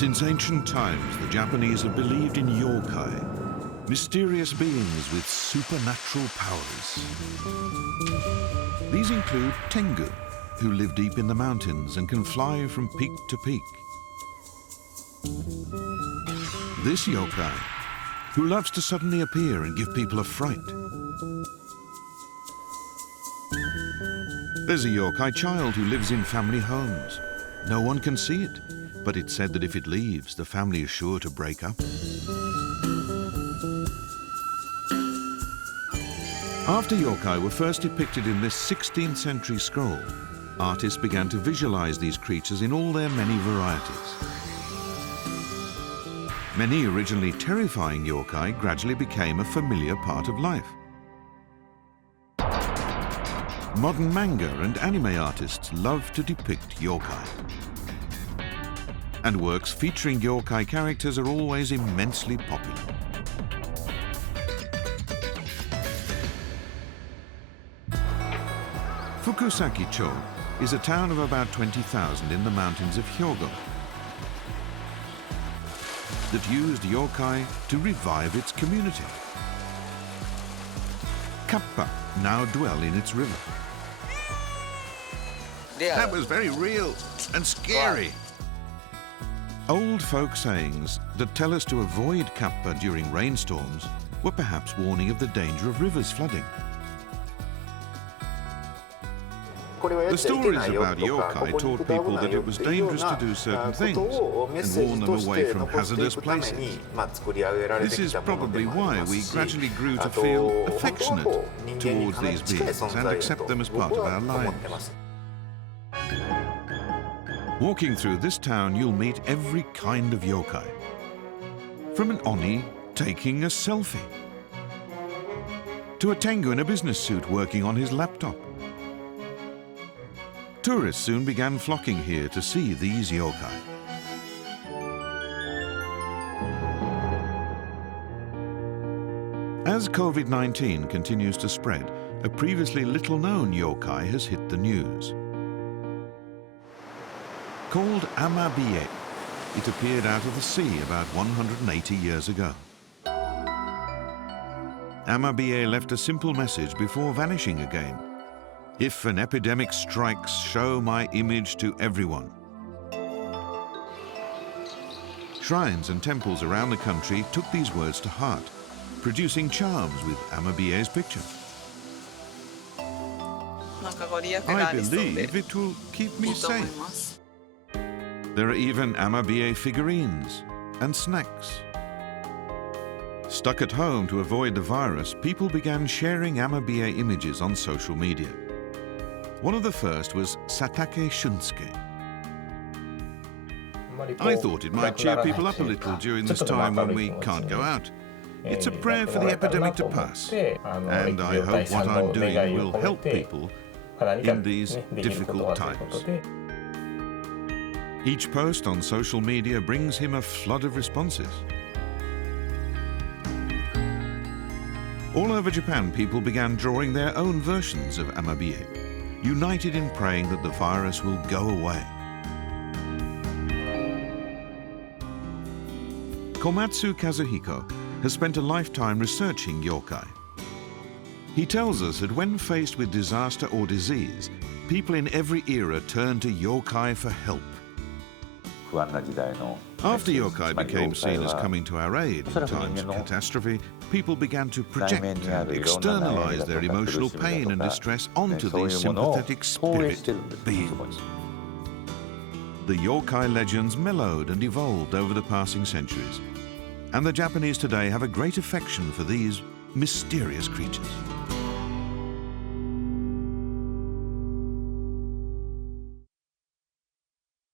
Since ancient times, the Japanese have believed in Yōkai, mysterious beings with supernatural powers. These include Tengu, who live deep in the mountains and can fly from peak to peak. This Yōkai, who loves to suddenly appear and give people a fright. There's a Yōkai child who lives in family homes. No one can see it, but it's said that if it leaves, the family is sure to break up. After Yōkai were first depicted in this 16th century scroll, artists began to visualize these creatures in all their many varieties. Many originally terrifying Yōkai gradually became a familiar part of life. Modern manga and anime artists love to depict Yōkai. And works featuring Yōkai characters are always immensely popular. Fukusaki-cho is a town of about 20,000 in the mountains of Hyogo that used Yōkai to revive its community. Kappa now dwell in its river. That was very real and scary. Old folk sayings that tell us to avoid Kappa during rainstorms were perhaps warning of the danger of rivers flooding. The stories about Yōkai taught people that it was dangerous to do certain things and warn them away from hazardous places. This is probably why we gradually grew to feel affectionate towards these beings and accept them as part of our lives. Walking through this town, you'll meet every kind of Yōkai. From an Oni taking a selfie, to a Tengu in a business suit working on his laptop. Tourists soon began flocking here to see these Yōkai. As COVID-19 continues to spread, a previously little-known Yōkai has hit the news. Called Amabie, it appeared out of the sea about 180 years ago. Amabie left a simple message before vanishing again. If an epidemic strikes, show my image to everyone. Shrines and temples around the country took these words to heart, producing charms with Amabie's picture. I believe it will keep me safe. There are even Amabie figurines and snacks. Stuck at home to avoid the virus, people began sharing Amabie images on social media. One of the first was Satake Shunsuke. I thought it might cheer people up a little during this time when we can't go out. It's a prayer for the epidemic to pass, and I hope what I'm doing will help people in these difficult times. Each post on social media brings him a flood of responses. All over Japan, people began drawing their own versions of Amabie, united in praying that the virus will go away. Komatsu Kazuhiko has spent a lifetime researching Yōkai. He tells us that when faced with disaster or disease, people in every era turn to Yōkai for help. After Yōkai became seen as coming to our aid in times of catastrophe, people began to project and externalize their emotional pain and distress onto these sympathetic spirit beings. The Yōkai legends mellowed and evolved over the passing centuries, and the Japanese today have a great affection for these mysterious creatures.